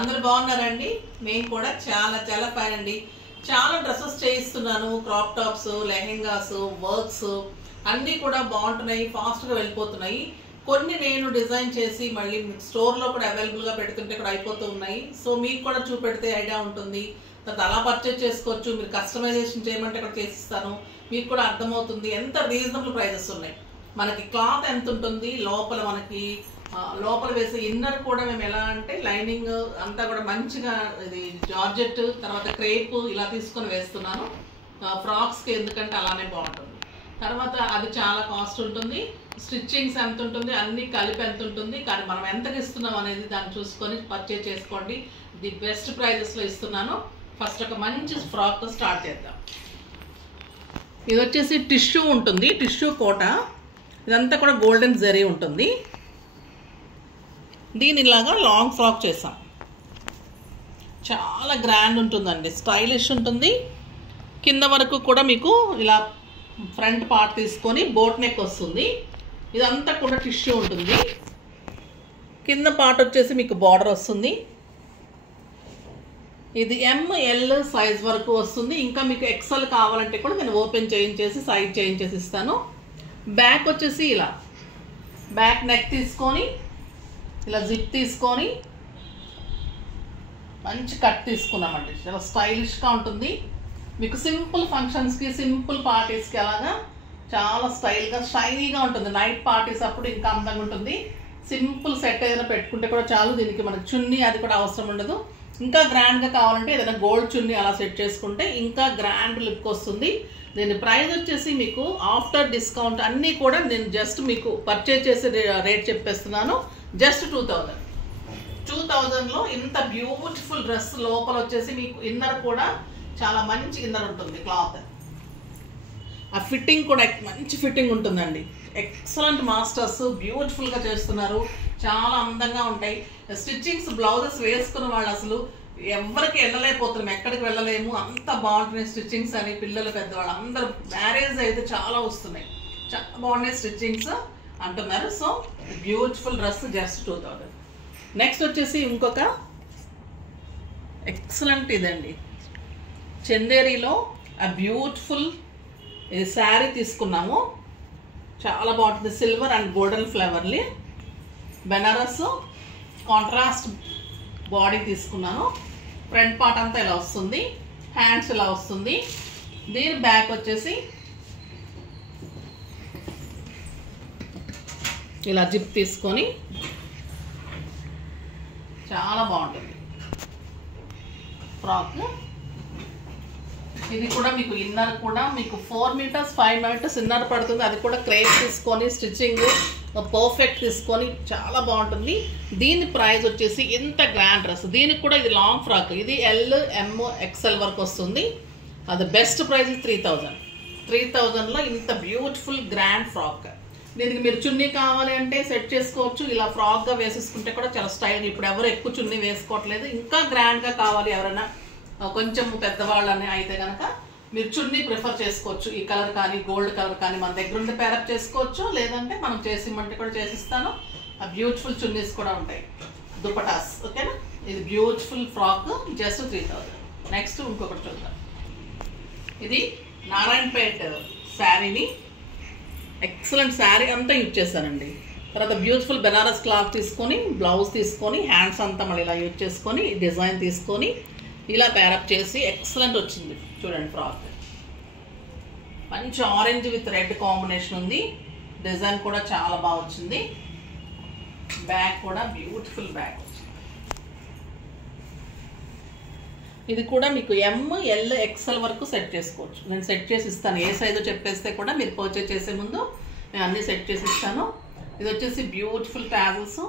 అందరూ బాగున్నారండి. మేము కూడా చాలా చాలా ఫైన్ అండి. చాలా డ్రెస్సెస్ చేయిస్తున్నాను, క్రాప్ టాప్స్, లెహెంగాస్, వర్క్స్ అన్నీ కూడా బాగుంటున్నాయి, ఫాస్ట్గా వెళ్ళిపోతున్నాయి. కొన్ని నేను డిజైన్ చేసి మళ్ళీ స్టోర్లో కూడా అవైలబుల్గా పెడుతుంటే కూడా అయిపోతూ ఉన్నాయి. సో మీకు కూడా చూపెడితే ఐడియా ఉంటుంది, తర్వాత అలా పర్చేజ్ చేసుకోవచ్చు. మీరు కస్టమైజేషన్ చేయమంటే కూడా చేసిస్తాను, మీకు కూడా అర్థమవుతుంది ఎంత రీజనబుల్ ప్రైజెస్ ఉన్నాయి. మనకి క్లాత్ ఎంత ఉంటుంది, లోపల వేసే ఇన్నర్ కూడా మేము ఎలా అంటే లైనింగ్ అంతా కూడా మంచిగా ఇది జార్జెట్ తర్వాత క్రేప్ ఇలా తీసుకొని వేస్తున్నాను ఫ్రాక్స్కి, ఎందుకంటే అలానే బాగుంటుంది. తర్వాత అది చాలా కాస్ట్ ఉంటుంది, స్టిచ్చింగ్స్ ఎంత ఉంటుంది, అన్నీ కలిపి ఎంత ఉంటుంది, కానీ మనం ఎంతకి ఇస్తున్నాం అనేది దాన్ని చూసుకొని పర్చేజ్ చేసుకోండి. ది బెస్ట్ ప్రైజెస్లో ఇస్తున్నాను. ఫస్ట్ ఒక మంచి ఫ్రాక్తో స్టార్ట్ చేద్దాం. ఇది వచ్చేసి టిష్యూ ఉంటుంది, టిష్యూ కోట, ఇదంతా కూడా గోల్డెన్ జరీ ఉంటుంది. దీని ఇలాగా లాంగ్ ఫ్రాక్ చేసాం, చాలా గ్రాండ్ ఉంటుందండి, స్టైలిష్ ఉంటుంది. కింద వరకు కూడా మీకు ఇలా ఫ్రంట్ పార్ట్ తీసుకొని బోట్ నెక్ వస్తుంది. ఇదంతా కూడా టిష్యూ ఉంటుంది. కింద పార్ట్ వచ్చేసి మీకు బార్డర్ వస్తుంది. ఇది ML సైజ్ వరకు వస్తుంది. ఇంకా మీకు XL కావాలంటే కూడా నేను ఓపెన్ చేయించేసి సైజ్ చేయించేసి ఇస్తాను. బ్యాక్ వచ్చేసి ఇలా బ్యాక్ నెక్ తీసుకొని ఇలా జిప్ తీసుకొని మంచి కట్ తీసుకున్నామండి. చాలా స్టైలిష్గా ఉంటుంది. మీకు సింపుల్ ఫంక్షన్స్కి, సింపుల్ పార్టీస్కి అలాగా చాలా స్టైల్గా షైనీగా ఉంటుంది. నైట్ పార్టీస్ అప్పుడు ఇంకా అందంగా ఉంటుంది. సింపుల్ సెట్ ఏదైనా పెట్టుకుంటే కూడా చాలు. దీనికి మనకు చున్నీ అది కూడా అవసరం ఉండదు. ఇంకా గ్రాండ్గా కావాలంటే ఏదైనా గోల్డ్ చున్నీ అలా సెట్ చేసుకుంటే ఇంకా గ్రాండ్ లుక్ వస్తుంది. దీని ప్రైస్ వచ్చేసి మీకు ఆఫ్టర్ డిస్కౌంట్ అన్నీ కూడా నేను జస్ట్ మీకు పర్చేజ్ చేసే రేట్ చెప్పేస్తున్నాను. జస్ట్ 2000లో ఇంత బ్యూటిఫుల్ డ్రెస్. లోపల వచ్చేసి మీకు ఇన్నర్ కూడా చాలా మంచి ఇన్నర్ ఉంటుంది. క్లాత్ ఆ ఫిట్టింగ్ కూడా మంచి ఫిట్టింగ్ ఉంటుందండి. ఎక్సలెంట్ మాస్టర్స్ బ్యూటిఫుల్గా చేస్తున్నారు, చాలా అందంగా ఉంటాయి. స్టిచ్చింగ్స్ బ్లౌజెస్ వేసుకున్న వాళ్ళు అసలు ఎవరికి వెళ్ళలేకపోతున్నాం, ఎక్కడికి వెళ్ళలేము, అంత బాగుంటున్నాయి స్టిచ్చింగ్స్ అని. పిల్లలు పెద్దవాళ్ళు అందరూ మ్యారేజ్ అయితే చాలా వస్తున్నాయి, చాలా బాగున్నాయి స్టిచ్చింగ్స్ అంటున్నారు. So beautiful dress just 2000. Next వచ్చేసి ఇంకొక ఎక్సలెంట్ ఇదండి, చందేరిలో ఆ బ్యూటిఫుల్ ఇది శారీ తీసుకున్నాము, చాలా బాగుంటుంది. Silver and golden flowerly Banaras contrast body తీసుకున్నాను. ఫ్రంట్ పార్ట్ అంతా ఇలా వస్తుంది, హ్యాండ్స్ ఇలా వస్తుంది. దీని బ్యాక్ వచ్చేసి ఇలా జిప్ తీసుకొని చాలా బాగుంటుంది ఫ్రాక్. ఇది కూడా మీకు ఇన్నర్ కూడా మీకు 4 మీటర్స్ 5 మీటర్స్ ఇన్నర్ పడుతుంది. అది కూడా క్రేప్ తీసుకొని స్టిచ్చింగ్ పర్ఫెక్ట్ తీసుకొని చాలా బాగుంటుంది. దీని ప్రైస్ వచ్చేసి ఇంత గ్రాండ్ డ్రెస్. దీనికి కూడా ఇది లాంగ్ ఫ్రాక్, ఇది L, M, XL వరకు వస్తుంది. అది బెస్ట్ ప్రైస్ 3000. 3000లో ఇంత బ్యూటిఫుల్ గ్రాండ్ ఫ్రాక్. దీనికి మీరు చున్నీ కావాలి అంటే సెట్ చేసుకోవచ్చు, ఇలా ఫ్రాక్గా వేసేసుకుంటే కూడా చాలా స్టైల్. ఇప్పుడు ఎవరు ఎక్కువ చున్నీ వేసుకోవట్లేదు, ఇంకా గ్రాండ్గా కావాలి ఎవరైనా కొంచెం పెద్దవాళ్ళని అయితే కనుక మీరు చున్నీ ప్రిఫర్ చేసుకోవచ్చు. ఈ కలర్ కానీ గోల్డ్ కలర్ కానీ మన దగ్గర ఉంటే పేరప్ చేసుకోవచ్చు, లేదంటే మనం చేసిమంటే కూడా చేసిస్తాను. ఆ బ్యూటిఫుల్ చున్నీస్ కూడా ఉంటాయి, దుపటాస్. ఓకేనా, ఇది బ్యూటిఫుల్ ఫ్రాక్ జస్ట్ 3000. నెక్స్ట్ ఇంకొకటి చూద్దాం. ఇది నారాయణపేట్ శారీని ఎక్సలెంట్ శారీ అంతా యూజ్ చేశానండి. తర్వాత బ్యూటిఫుల్ బెనారస్ క్లాత్ తీసుకొని బ్లౌజ్ తీసుకొని హ్యాండ్స్ అంతా మళ్ళీ ఇలా యూజ్ చేసుకొని డిజైన్ తీసుకొని ఇలా ప్యారప్ చేసి ఎక్సలెంట్ వచ్చింది. చూడండి ఫ్రాక్ మంచి ఆరెంజ్ విత్ రెడ్ కాంబినేషన్ ఉంది. డిజైన్ కూడా చాలా బాగా వచ్చింది. బ్యాక్ కూడా బ్యూటిఫుల్ బ్యాక్ వచ్చింది. ఇది కూడా మీకు M, L, XL వరకు సెట్ చేసుకోవచ్చు. నేను సెట్ చేసి ఇస్తాను, ఏ సైజు చెప్పేస్తే కూడా మీరు పర్చేజ్ చేసే ముందు నేను అన్నీ సెట్ చేసి ఇస్తాను. ఇది వచ్చేసి బ్యూటిఫుల్ టాజల్స్,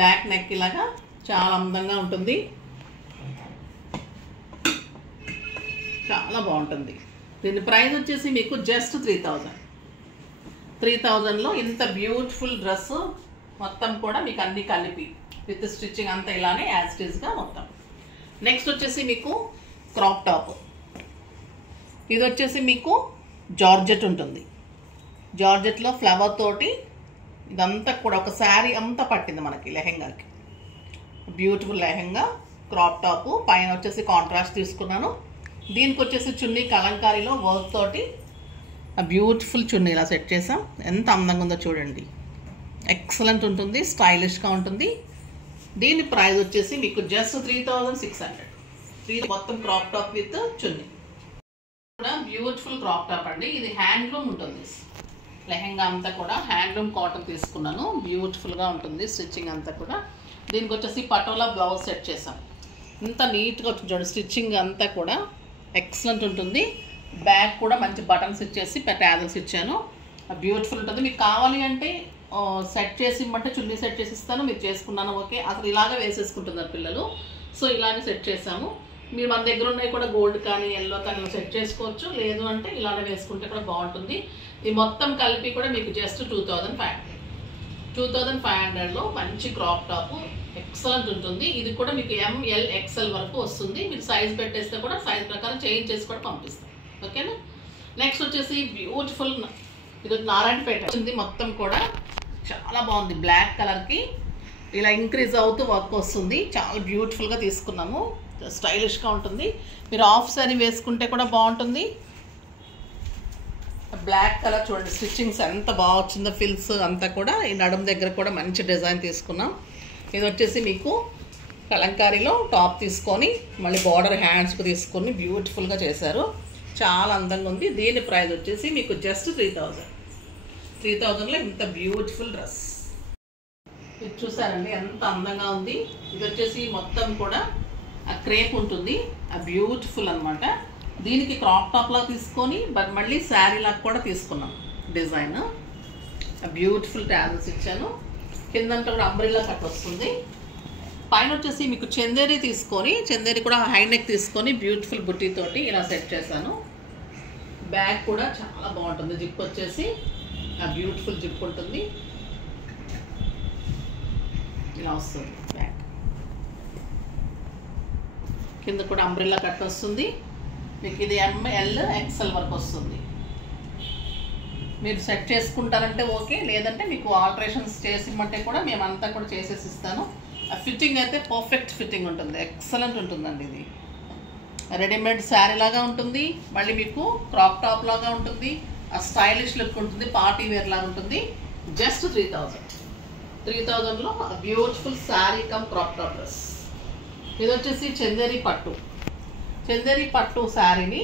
బ్యాక్ నెక్ ఇలాగా చాలా అందంగా ఉంటుంది, చాలా బాగుంటుంది. దీని ప్రైస్ వచ్చేసి మీకు జస్ట్ 3000. 3000లో ఇంత బ్యూటిఫుల్ డ్రెస్ మొత్తం కూడా మీకు అన్ని కలిపి విత్ స్టిచ్చింగ్ అంతా ఇలానే యాజ్ ఇట్ ఈస్గా మొత్తం. నెక్స్ట్ వచ్చేసి మీకు క్రాప్ టాప్. ఇది వచ్చేసి మీకు జార్జెట్ ఉంటుంది, జార్జెట్లో ఫ్లవర్ తోటి ఇదంతా కూడా ఒక శారీ అంతా పట్టింది మనకి లెహెంగాకి. బ్యూటిఫుల్ లెహెంగా క్రాప్ టాప్, పైన వచ్చేసి కాంట్రాస్ట్ తీసుకున్నాను. దీనికి వచ్చేసి చున్నీ కలంకారీలో వర్క్ తోటి బ్యూటిఫుల్ చున్నీ ఇలా సెట్ చేసాం. ఎంత అందంగా ఉందో చూడండి, ఎక్సలెంట్ ఉంటుంది, స్టైలిష్గా ఉంటుంది. దీని ప్రైస్ వచ్చేసి మీకు జస్ట్ 3600. మొత్తం క్రాప్ టాప్ విత్ చున్నీ కూడా బ్యూటిఫుల్ క్రాప్ టాప్ అండి. ఇది హ్యాండ్లూమ్ ఉంటుంది, లెహెంగా అంతా కూడా హ్యాండ్లూమ్ కాటన్ తీసుకున్నాను. బ్యూటిఫుల్గా ఉంటుంది స్టిచ్చింగ్ అంతా కూడా. దీనికి వచ్చేసి పటోలా బ్లౌజ్ సెట్ చేసాం. ఇంత నీట్గా వచ్చింది చూడండి, స్టిచ్చింగ్ అంతా కూడా ఎక్సలెంట్ ఉంటుంది. బ్యాక్ కూడా మంచి బటన్స్ ఇచ్చేసి ట్యాజల్స్ ఇచ్చాను, బ్యూటిఫుల్ ఉంటుంది. మీకు కావాలి అంటే సెట్ చేసి ఇమ్మంటే చున్నీ సెట్ చేసి ఇస్తాను, మీరు చేసుకున్నాను ఓకే. అసలు ఇలాగే వేసేసుకుంటున్నారు పిల్లలు, సో ఇలాగే సెట్ చేసాము. మీరు మన దగ్గర ఉన్నాయి కూడా గోల్డ్ కానీ ఎల్లో కానీ సెట్ చేసుకోవచ్చు, లేదు అంటే ఇలానే వేసుకుంటే కూడా బాగుంటుంది. ఈ మొత్తం కలిపి కూడా మీకు జస్ట్ 2500లో మంచి క్రాప్ టాప్ ఎక్సలెంట్ ఉంటుంది. ఇది కూడా మీకు ML XL వరకు వస్తుంది. మీరు సైజ్ పెట్టేస్తే కూడా సైజ్ ప్రకారం చేంజ్ చేసి కూడా పంపిస్తాం, ఓకేనా. నెక్స్ట్ వచ్చేసి బ్యూటిఫుల్, ఇది నారాయణపేట వచ్చింది. మొత్తం కూడా చాలా బాగుంది, బ్లాక్ కలర్కి ఇలా ఇంక్రీజ్ అవుతూ వర్క్ వస్తుంది. చాలా బ్యూటిఫుల్గా తీసుకున్నాము, స్టైలిష్గా ఉంటుంది. మీరు హాఫ్ సారీ వేసుకుంటే కూడా బాగుంటుంది. బ్లాక్ కలర్ చూడండి, స్టిచ్చింగ్స్ ఎంత బాగా వచ్చిందో, ఫిల్స్ అంతా కూడా. ఈ నడుము దగ్గర కూడా మంచి డిజైన్ తీసుకున్నాం. ఇది వచ్చేసి మీకు కలంకారీలో టాప్ తీసుకొని మళ్ళీ బార్డర్ హ్యాండ్స్కి తీసుకొని బ్యూటిఫుల్గా చేశారు, చాలా అందంగా ఉంది. దీని ప్రైస్ వచ్చేసి మీకు జస్ట్ 3000లో ఇంత బ్యూటిఫుల్ డ్రెస్. ఇది చూసారండి ఎంత అందంగా ఉంది. ఇది వచ్చేసి మొత్తం కూడా ఆ క్రేప్ ఉంటుంది, ఆ బ్యూటిఫుల్ అనమాట. దీనికి క్రాప్ టాప్ లాగా తీసుకొని బట్ మళ్ళీ శారీ లాగా కూడా తీసుకున్నాం డిజైన్. బ్యూటిఫుల్ ట్యాజల్స్ ఇచ్చాను. కిందంతా కూడా అంబ్రెల్లా కట్ వస్తుంది. పైన వచ్చేసి మీకు చందేరి తీసుకొని, చందేరి కూడా హై నెక్ తీసుకొని బ్యూటిఫుల్ బుట్టీతోటి ఇలా సెట్ చేశాను. బ్యాగ్ కూడా చాలా బాగుంటుంది, జిప్ వచ్చేసి ఆ బ్యూటిఫుల్ జిప్ ఉంటుంది, ఇలా వస్తుంది బ్యాగ్. కింద కూడా అంబ్రెల్లా కట్ వస్తుంది మీకు. ఇది ML XL వరకు వస్తుంది. మీరు సెట్ చేసుకుంటారంటే ఓకే, లేదంటే మీకు ఆల్టరేషన్స్ చేసి ఇమ్మంటే కూడా మేమంతా కూడా చేసేసి ఇస్తాను. ఆ ఫిట్టింగ్ అయితే పర్ఫెక్ట్ ఫిట్టింగ్ ఉంటుంది, ఎక్సలెంట్ ఉంటుందండి. ఇది రెడీమేడ్ శారీ లాగా ఉంటుంది, మళ్ళీ మీకు క్రాప్ టాప్ లాగా ఉంటుంది, ఆ స్టైలిష్ లుక్ ఉంటుంది, పార్టీ వేర్ లాగా ఉంటుంది. జస్ట్ 3000లో beautiful sari cum crop top dress. ఇది వచ్చేసి చందేరి పట్టు శారీని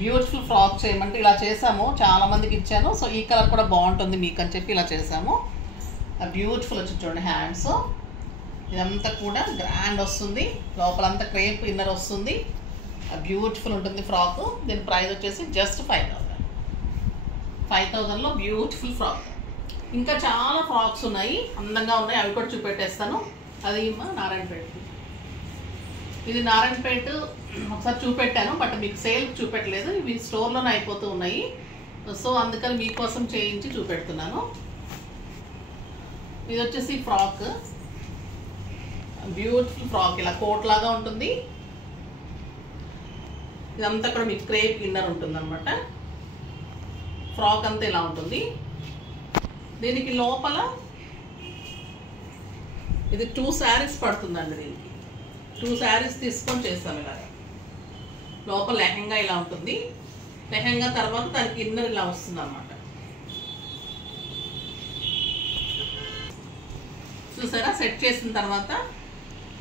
బ్యూటిఫుల్ ఫ్రాక్ చేయమంటే ఇలా చేసాము, చాలా మందికి ఇచ్చాను. సో ఈ కలర్ కూడా బాగుంటుంది మీకు అని చెప్పి ఇలా చేసాము. బ్యూటిఫుల్ వచ్చి చూడండి హ్యాండ్స్, ఇదంతా కూడా గ్రాండ్ వస్తుంది. లోపలంతా క్రేప్ ఇన్నర్ వస్తుంది, బ్యూటిఫుల్ ఉంటుంది ఫ్రాక్. దీని ప్రైస్ వచ్చేసి జస్ట్ 5000లో బ్యూటిఫుల్ ఫ్రాక్. ఇంకా చాలా ఫ్రాక్స్ ఉన్నాయి, అందంగా ఉన్నాయి, అవి కూడా చూపెట్టేస్తాను. అది నారాయణపేట. ఇది నారాయణపేట ఒకసారి చూపెట్టాను, బట్ మీకు సేల్ చూపెట్టలేదు, ఇవి స్టోర్లోనే అయిపోతూ ఉన్నాయి. సో అందుకని మీకోసం చేయించి చూపెడుతున్నాను. ఇది వచ్చేసి ఫ్రాక్, బ్యూటిఫుల్ ఫ్రాక్, ఇలా కోట్ లాగా ఉంటుంది. ఇదంతా కూడా మీకు క్రేప్ ఇన్నర్ ఉంటుంది అనమాట. ఫ్రాక్ అంతా ఇలా ఉంటుంది. దీనికి లోపల ఇది 2 శారీస్ పడుతుందండి. దీనికి 2 శారీస్ తీసుకొని చేస్తాం. ఇలా లోపల లెహంగా ఇలా ఉంటుంది, లెహంగా తర్వాత దానికి ఇన్నర్ ఇలా వస్తుంది అన్నమాట. చూసారా, సెట్ చేసిన తర్వాత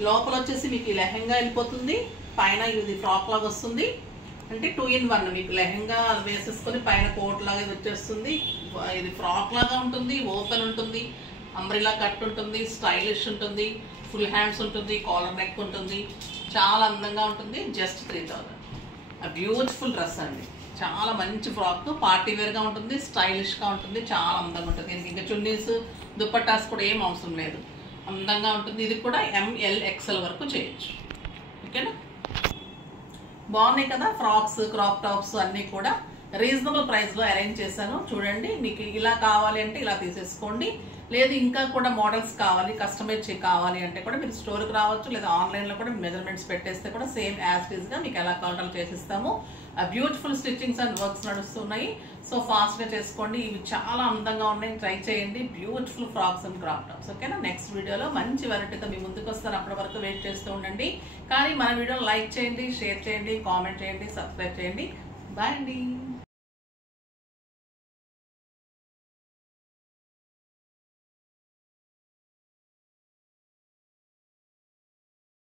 లోపల వచ్చేసి మీకు ఈ లెహంగా వెళ్ళిపోతుంది, పైన ఇది ఫ్రాక్ లాగా వస్తుంది. అంటే 2 in 1, మీకు లెహంగా వేసేసుకొని పైన కోట్ లాగా ఇది వచ్చేస్తుంది. ఇది ఫ్రాక్ లాగా ఉంటుంది, ఓపెన్ ఉంటుంది, అంబ్రెల్లా కట్ ఉంటుంది, స్టైలిష్ ఉంటుంది, ఫుల్ హ్యాండ్స్ ఉంటుంది, కాలర్ నెక్ ఉంటుంది, చాలా అందంగా ఉంటుంది. జస్ట్ 3000. బ్యూటిఫుల్ డ్రెస్ అండి, చాలా మంచి ఫ్రాక్, పార్టీ వేర్గా ఉంటుంది, స్టైలిష్గా ఉంటుంది, చాలా అందంగా ఉంటుంది. దీనికి ఇంకా చున్నీస్ దుపట్టాస్ కూడా ఏం అవసరం లేదు, అందంగా ఉంటుంది. ఇది కూడా ML XL వరకు చేయొచ్చు, ఓకేనా. బాగున్నాయి కదా ఫ్రాక్స్, క్రాప్ టాప్స్ అన్నీ కూడా రీజనబుల్ ప్రైస్లో అరేంజ్ చేశాను. చూడండి, మీకు ఇలా కావాలి అంటే ఇలా తీసేసుకోండి, లేదు ఇంకా కూడా మోడల్స్ కావాలి, కస్టమైజ్ కావాలి అంటే కూడా మీరు స్టోర్కి రావచ్చు, లేదా ఆన్లైన్లో కూడా మెజర్మెంట్స్ పెట్టేస్తే కూడా సేమ్ యాజ్ ఇట్ ఈస్గా మీకు ఎలా కావాలో చేసిస్తాము. బ్యూటిఫుల్ స్టిచ్చింగ్స్ అండ్ వర్క్స్ నడుస్తున్నాయి. సో ఫాస్ట్గా చేసుకోండి. ఇవి చాలా అందంగా ఉన్నాయి, ట్రై చేయండి. Beautiful frocks and crop tops. ఓకేనా, నెక్స్ట్ వీడియోలో మంచి వెరైటీతో మీ ముందుకు వస్తాను. అప్పటి వరకు వెయిట్ చేస్తూ ఉండండి. కానీ మన వీడియోని లైక్ చేయండి, షేర్ చేయండి, కామెంట్ చేయండి, సబ్స్క్రైబ్ చేయండి. బాయ్ అండి.